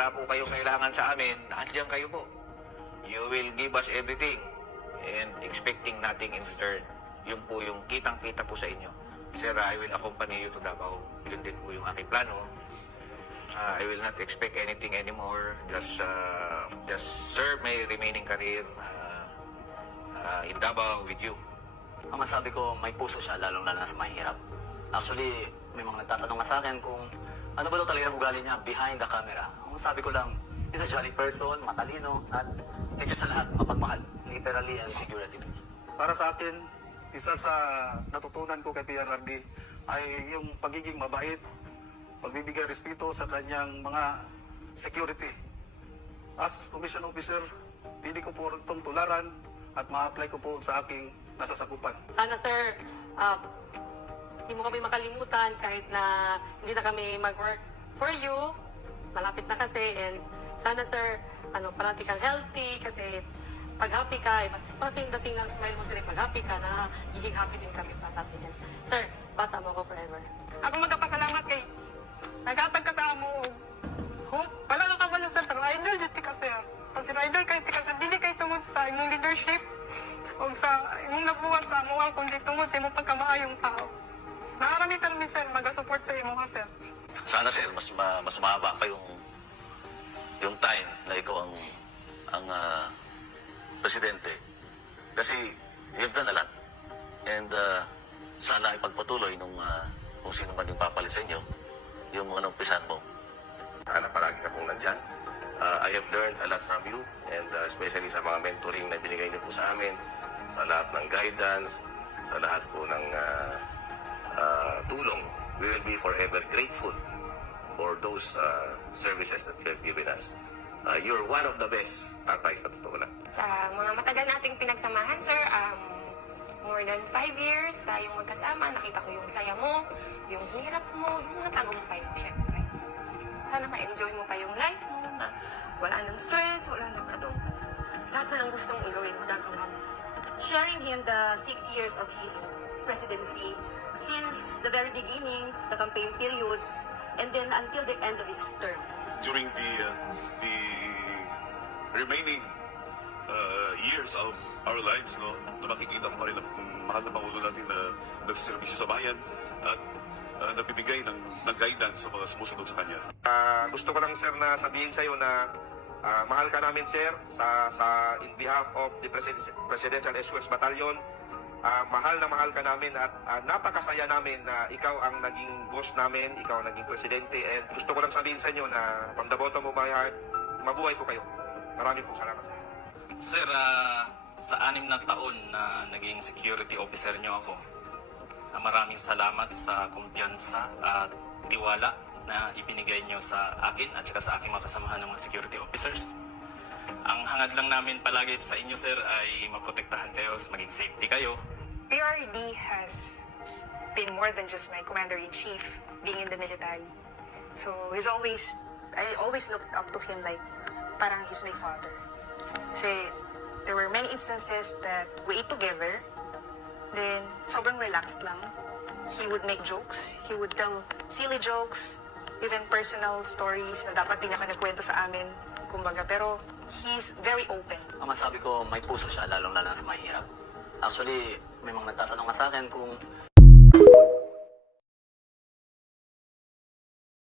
wala po kayong kailangan sa amin, nandiyan kayo po. You will give us everything and expecting nothing in return. Yun po yung kitang-kita po sa inyo. Sir, I will accompany you to Davao. Yun din po yung aking plano. I will not expect anything anymore. Just serve my remaining career in Davao with you. Ang masabi ko, may puso siya, lalong-lalo na sa mahirap. Actually, may mga nagtatanong nga sa akin kung ano ba daw talaga ang ugali niya behind the camera. Ang masabi ko lang, he's a jolly person, matalino, at higit sa lahat, mapagmahal, literally and figuratively. Para sa akin, isa sa natutunan ko kay PRRD ay yung pagiging mabait, pagbibigay respeto sa kanyang mga security. As commission officer, pili ko po itong tularan at ma-apply ko po sa aking nasasakupan. Sana sir, hindi mo kami makalimutan kahit na hindi na kami mag-work for you. Malapit na kasi and sana sir, parati kang healthy kasi pag happy ka, kasi yung dating ng smile mo sila, pag happy ka na, giging happy din kami parati din. Sir, bata mo ko forever. Ako magkapasalamat kay naghatag ka sa amo. Wala na ka ba sir, pero idol dito ka sir. Kasi idol kay tika sa dili kay tungod sa imong leadership o sa imong nabuhat sa amo kundi tungod sa imong pagkamaayong tao. Naarami kami sir, mag-support sa imo sir. Sana sir, mas mahaba pa yung time na ikaw ang presidente. Kasi you've done a lot. And sana ipagpatuloy kung sino man yung papalit sa inyo, yung mga numpisan mo. Sana palagi ka pong nandyan. I have learned a lot from you and especially sa mga mentoring na binigay niyo po sa amin, sa lahat ng guidance, sa lahat po ng tulong. We will be forever grateful for those services that you have given us. You're one of the best, tatay, sa totoo lang. Sa mga matagal nating pinagsamahan, sir, more than 5 years tayong magkasama. Nakita ko yung saya mo, yung hirap mo, yung natagumpay mo, syempre. Sana ma-enjoy mo pa yung life mo, na wala nang stress, wala nang lahat na lang gustong gawin mo, gagawa mo. Sharing him the 6 years of his presidency, since the very beginning, the campaign period, and then until the end of his term. During the remaining years of our lives, no, na makikita ko pa rin ang mahal na Pangulo natin na nagsiservisyo sa bayan at nagbibigay ng guidance sa mga sumusunod sa kanya. Gusto ko lang sir na sabihin sa iyo na mahal ka namin sir sa in behalf of the Presidential SOS Battalion. Mahal na mahal ka namin at napakasaya namin na ikaw ang naging boss namin, ikaw ang naging presidente, and gusto ko lang sabihin sa inyo na from the bottom of my heart, mabuhay po kayo. Maraming po salamat sa inyo. Sir, sa 6 na taon na naging security officer niyo ako, maraming salamat sa kumpiyansa at tiwala na ibinigay niyo sa akin at saka sa aking mga kasamahan ng mga security officers. Ang hangad lang namin palagi sa inyo, sir, ay maprotektahan kayo, maging safety kayo. PRD has been more than just my commander-in-chief being in the military. So I always looked up to him like parang he's my father. Kasi there were many instances that we ate together, then sobrang relaxed lang. He would make jokes, he would tell silly jokes, even personal stories na dapat di niya nagkwento sa amin, kumbaga, pero he's very open. Ang masabi ko, may puso siya, lalong-lalo na sa mahirap. Actually, may mga nagtatanong nga sa akin kung